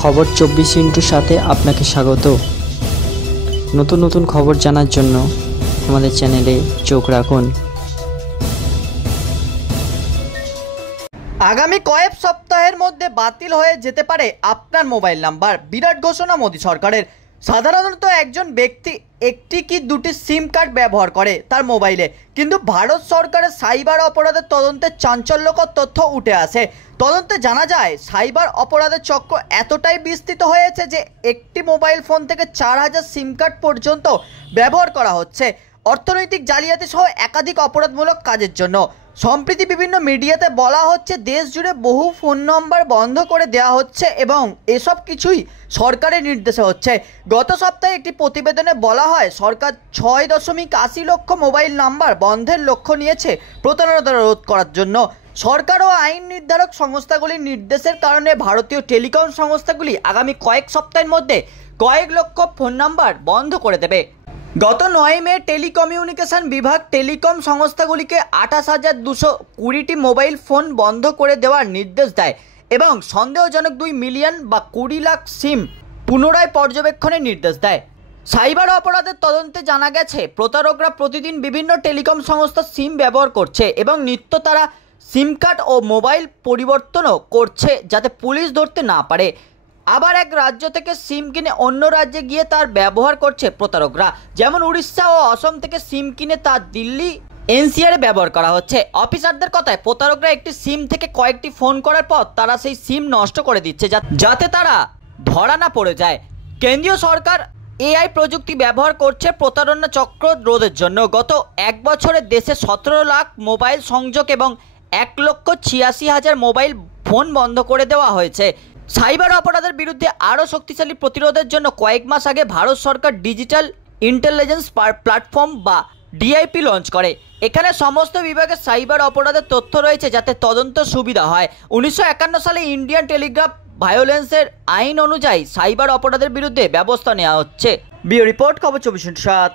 খবর 24 সাথে আপনাকে স্বাগত। নতুন নতুন খবর জানার জন্য আমাদের চ্যানেলে চোখ রাখুন। আগামী কয়েক সপ্তাহের মধ্যে বাতিল হয়ে যেতে পারে আপনার মোবাইল নাম্বার। বিরাট ঘোষণা মোদী সরকারের। সাধারণত একজন ব্যক্তি একটি কি দুটি সিম কার্ড ব্যবহার করে তার মোবাইলে, কিন্তু ভারত সরকারের সাইবার অপরাধের তদন্তে চাঞ্চল্যকর তথ্য উঠে আসে। তদন্তে জানা যায় সাইবার অপরাধের চক্র এতটাই বিস্তৃত হয়েছে যে একটি মোবাইল ফোন থেকে 4000 সিম কার্ড পর্যন্ত ব্যবহার করা হচ্ছে অর্থনৈতিক জালিয়াতি সহ একাধিক অপরাধমূলক কাজের জন্য। সম্প্রতি বিভিন্ন মিডিয়াতে বলা হচ্ছে দেশ জুড়ে বহু ফোন নম্বর বন্ধ করে দেওয়া হচ্ছে এবং এসব কিছুই সরকারের নির্দেশে হচ্ছে। গত সপ্তাহে একটি প্রতিবেদনে বলা হয় সরকার 6.80 লক্ষ মোবাইল নাম্বার বন্ধের লক্ষ্য নিয়েছে প্রতারণা রোধ করার জন্য। সরকার ও আইন নির্ধারক সংস্থাগুলির নির্দেশের কারণে ভারতীয় টেলিকম সংস্থাগুলি আগামী কয়েক সপ্তাহের মধ্যে কয়েক লক্ষ ফোন নাম্বার বন্ধ করে দেবে। গত 9 মে টেলিকমিউনিকেশন বিভাগ টেলিকম সংস্থাগুলিকে 28,220টি মোবাইল ফোন বন্ধ করে দেওয়ার নির্দেশ দেয় এবং সন্দেহজনক 2 মিলিয়ন বা 20 লাখ সিম পুনরায় পর্যবেক্ষণের নির্দেশ দেয়। সাইবার অপরাধের তদন্তে জানা গেছে প্রতারকরা প্রতিদিন বিভিন্ন টেলিকম সংস্থার সিম ব্যবহার করছে এবং নিত্য তারা সিম কার্ড ও মোবাইল পরিবর্তনও করছে যাতে পুলিশ ধরতে না পারে। আবার এক রাজ্য থেকে সিম কিনে অন্য রাজ্যে গিয়ে তার ব্যবহার করছে প্রতারকরা। যেমন উড়িষ্যা ও অসম থেকে সিম কিনে তা দিল্লি এনসিআরে ব্যবহার করা হচ্ছে। অফিসারদের কথায় প্রতারকরা একটি সিম থেকে কয়েকটি ফোন করার পর তারা সেই সিম নষ্ট করে দিচ্ছে যাতে তারা ধরা না পড়ে যায়। কেন্দ্রীয় সরকার এআই প্রযুক্তি ব্যবহার করছে প্রতারণা চক্র রোধের জন্য। গত এক বছরে দেশে 17 লাখ মোবাইল সংযোগ এবং 1,86,000 মোবাইল ফোন বন্ধ করে দেওয়া হয়েছে। সাইবার অপরাধের বিরুদ্ধে আরও শক্তিশালী প্রতিরোধের জন্য কয়েক মাস আগে ভারত সরকার ডিজিটাল ইন্টেলিজেন্স প্ল্যাটফর্ম বা ডিআইপি লঞ্চ করে। এখানে সমস্ত বিভাগের সাইবার অপরাধের তথ্য রয়েছে যাতে তদন্ত সুবিধা হয়। 1951 সালে ইন্ডিয়ান টেলিগ্রাফ ভায়োলেন্সের আইন অনুযায়ী সাইবার অপরাধের বিরুদ্ধে ব্যবস্থা নেওয়া হচ্ছে। ব্যুরো রিপোর্ট, খবর 24/7।